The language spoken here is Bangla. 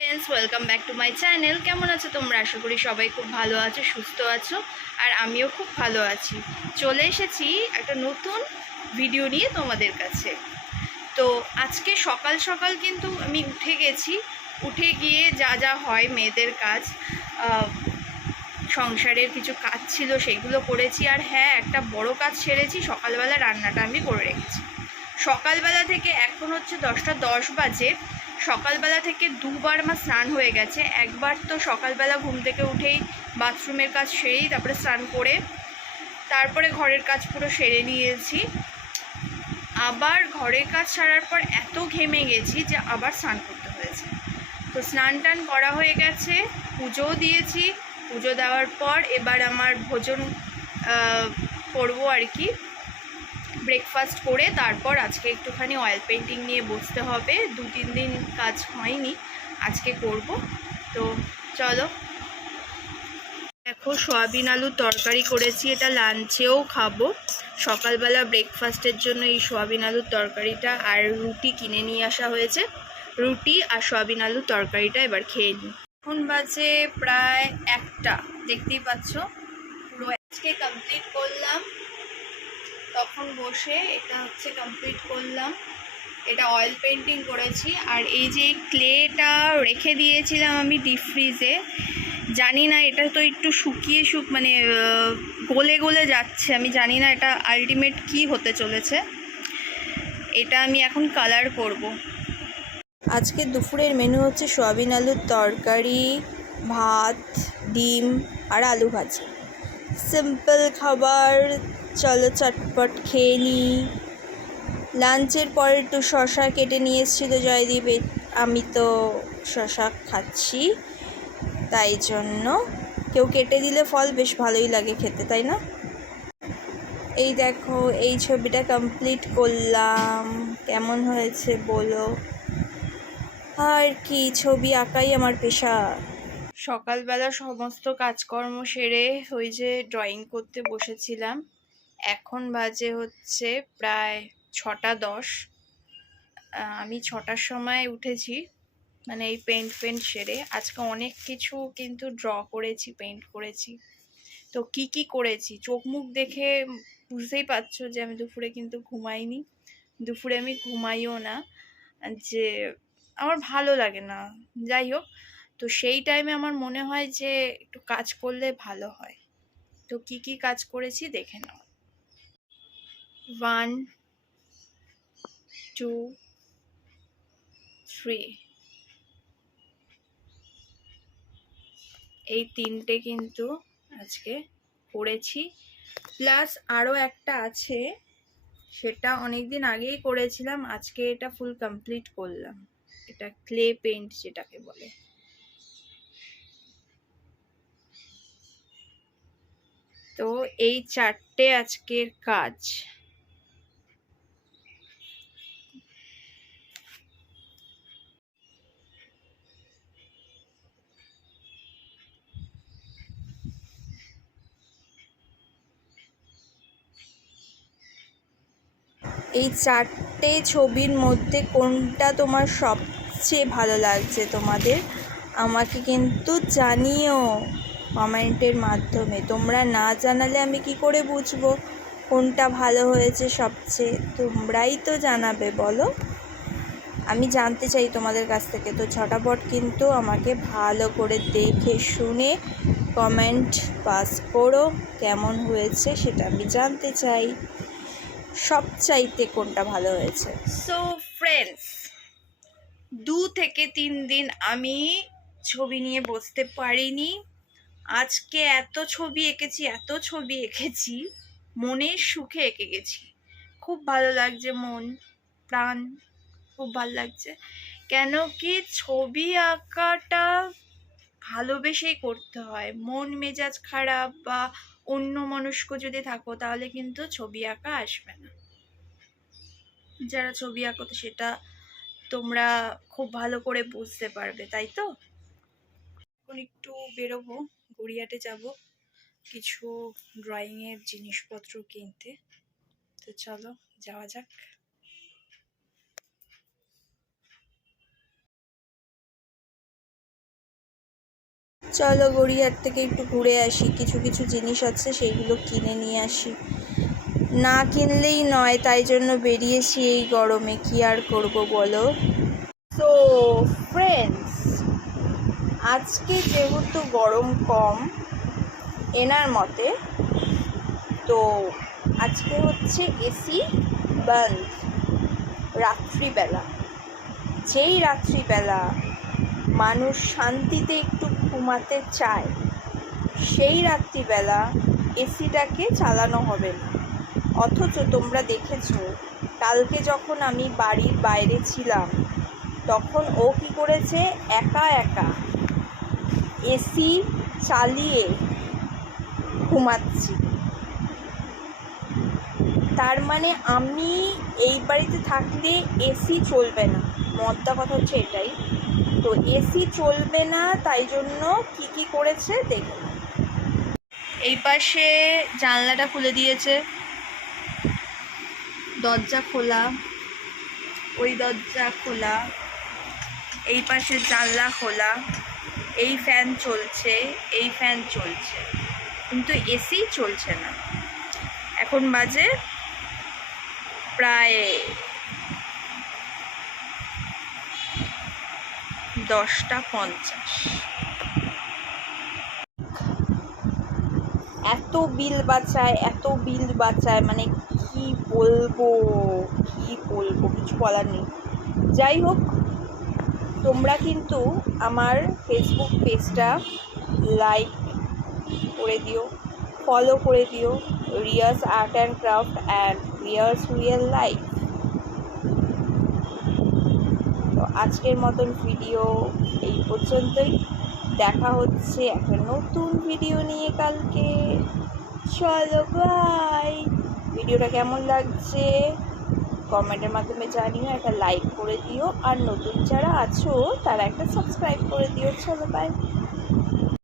Friends welcome back to my channel কেমন আছো তোমরা? আশা করি সবাই খুব ভালো আছো, সুস্থ আছো, আর আমিও খুব ভালো আছি। চলে এসেছি একটা নতুন ভিডিও নিয়ে তোমাদের কাছে। তো আজকে সকাল সকাল কিন্তু আমি উঠে গেছি। উঠে গিয়ে যা যা হয় মেয়েদের কাজ সংসারের কিছু কাজ ছিল সেইগুলো করেছি। আর হ্যাঁ একটা বড় কাজ সেরেছি, সকালবেলা রান্নাটা আমি করে রেখেছি। সকালবেলা থেকে এখন হচ্ছে দশটা দশ বাজে। সকালবেলা থেকে দুবার আমার স্নান হয়ে গেছে। একবার তো সকালবেলা ঘুম থেকে উঠেই বাথরুমের কাজ সেরেই তারপরে স্নান করে, তারপরে ঘরের কাজ পুরো সেরে নিয়েছি। আবার ঘরের কাজ সারার পর এত ঘেমে গেছি যে আবার স্নান করতে হয়েছে। তো স্নান টান করা হয়ে গেছে, পুজোও দিয়েছি। পুজো দেওয়ার পর এবার আমার ভোজন করব আর কি। ব্রেকফাস্ট করে তারপর আজকে একটুখানি অয়েল পেন্টিং নিয়ে বসতে হবে। দু, তিন দিন কাজ হয়নি, আজকে করব। তো চলো। দেখো সয়াবিন আলুর তরকারি করেছি, এটা লাঞ্চেও খাব। সকালবেলা ব্রেকফাস্টের জন্য এই সয়াবিন আলুর তরকারিটা আর রুটি কিনে নিয়ে আসা হয়েছে। রুটি আর সয়াবিন আলুর তরকারিটা এবার খেয়ে নিই। এখন বাজে প্রায় একটা, দেখতেই পাচ্ছ? পুরো আজকে কমপ্লিট করলাম। তখন বসে এটা হচ্ছে কমপ্লিট করলাম। এটা অয়েল পেন্টিং করেছি। আর এই যে ক্লেটা রেখে দিয়েছিলাম আমি ডিপ ফ্রিজে জানি না, এটা তো একটু শুকিয়ে শুক মানে গলে গলে যাচ্ছে। আমি জানি না এটা আলটিমেট কি হতে চলেছে। এটা আমি এখন কালার করব। আজকে দুপুরের মেনু হচ্ছে সয়াবিন আলুর তরকারি, ভাত, ডিম আর আলু ভাজি। সিম্পল খাবার চলো চটপট খেয়ে নিই। লাঞ্চের পর একটু শশা কেটে নিয়ে এসেছিল জয়দীপ। আমি তো শশা খাচ্ছি, তাই জন্য। কেউ কেটে দিলে ফল বেশ ভালোই লাগে খেতে, তাই না? এই দেখো, এই ছবিটা কমপ্লিট করলাম। কেমন হয়েছে বলো? আর কি, ছবি আঁকাই আমার পেশা। সকালবেলা সমস্ত কাজকর্ম সেরে ওই যে ড্রয়িং করতে বসেছিলাম। এখন বাজে হচ্ছে প্রায় ছটা দশ। আমি ছটার সময় উঠেছি মানে এই পেন্ট পেন্ট সেরে। আজকে অনেক কিছু কিন্তু ড্র করেছি পেন্ট করেছি। তো কি কি করেছি? চোখ মুখ দেখে বুঝতেই পারছ যে আমি দুপুরে কিন্তু ঘুমাইনি। দুপুরে আমি ঘুমাইও না, যে আমার ভালো লাগে না। যাই হোক, তো সেই টাইমে আমার মনে হয় যে একটু কাজ করলে ভালো হয়। তো কি কি কাজ করেছি দেখে নাও। ওয়ান টু থ্রি এই তিনটে কিন্তু আজকে করেছি। প্লাস আরও একটা আছে, সেটা অনেক দিন আগেই করেছিলাম, আজকে এটা ফুল কমপ্লিট করলাম। এটা ক্লে পেন্ট যেটাকে বলে। তো এই চারটে আজকের কাজ। এই চারটে ছবির মধ্যে কোনটা তোমার সবচেয়ে ভালো লাগছে তোমাদের? আমাকে কিন্তু জানিও কমেন্টের মাধ্যমে। তোমরা না জানালে আমি কি করে বুঝব কোনটা ভালো হয়েছে সবচেয়ে? তোমরাই তো জানাবে, বলো। আমি জানতে চাই তোমাদের কাছ থেকে। তো ছটাপট কিন্তু আমাকে ভালো করে দেখে, শুনে কমেন্ট পাস করো, কেমন হয়েছে সেটা আমি জানতে চাই। সবচাইতে কোনটা ভালো হয়েছে? সো ফ্রেন্ডস দু থেকে তিন দিন আমি ছবি নিয়ে বসতে পারিনি। আজকে এত ছবি এঁকেছি, এত ছবি এঁকেছি, মনের সুখে এঁকে গেছি। খুব ভালো লাগছে মন, প্রাণ, খুব ভালো লাগছে। কেন কি ছবি আঁকাটা ভালোবেসেই করতে হয়। মন, মেজাজ খারাপ বা অন্য মনস্ক যদি থাকো, তাহলে কিন্তু ছবি আঁকা আসবে না। যারা ছবি আঁকো তো সেটা তোমরা খুব ভালো করে বুঝতে পারবে, তাই তো? এখন একটু বেরোবো গড়িয়াটে যাব, কিছু ড্রয়িংয়ের জিনিসপত্র কিনতে। তো চলো, যাওয়া যাক। চলো গড়িয়ার থেকে একটু ঘুরে আসি, কিছু কিছু জিনিস আছে সেইগুলো কিনে নিয়ে আসি। না কিনলেই নয়, তাই জন্য বেরিয়েছি এই গরমে, কি আর করব বলো? তো ফ্রেন্ডস আজকে যেহেতু গরম কম, এনার মতে, তো আজকে হচ্ছে এসি বন্ধ, রাত্রিবেলা। যেই রাত্রিবেলা মানুষ শান্তিতে একটু ঘুমাতে চায়। সেই রাত্রিবেলা এসিটাকে চালানো হবে না। অথচ তোমরা দেখেছ, কালকে যখন আমি বাড়ির বাইরে ছিলাম, তখন ও কি করেছে? একা একা এসি চালিয়ে ঘুমাচ্ছি। তার মানে আমি এই বাড়িতে থাকলে এসি চলবে না। মদ্দা কথা হচ্ছে এটাই। তো এসি চলবে না, তাই জন্য কি কি করেছে দেখুন। এই পাশে জানলাটা খুলে দিয়েছে। দরজা খোলা। ওই দরজা খোলা। এই পাশে জানলা খোলা। এই ফ্যান চলছে, এই ফ্যান চলছে। কিন্তু এসি চলছে না। এখন বাজে প্রায় দশটা পঞ্চাশ। এত বিল বাঁচায়, এত বিল বাঁচায় মানে কি বলব কি বলব, কিছু বলার নেই। যাই হোক, তোমরা কিন্তু আমার ফেসবুক পেজটা লাইক করে দিও ফলো করে দিও Riya's art and craft and Riya's real life তো আজকের মতন ভিডিও এই পর্যন্তই। দেখা হচ্ছে একটা নতুন ভিডিও নিয়ে কালকে। চলো বাই ভিডিওটা কেমন লাগছে? কমেন্টের মাধ্যমে জানিও, একটা লাইক করে দিও। আর নতুন যারা আছো, তারা একটা সাবস্ক্রাইব করে দিও। চলো বাই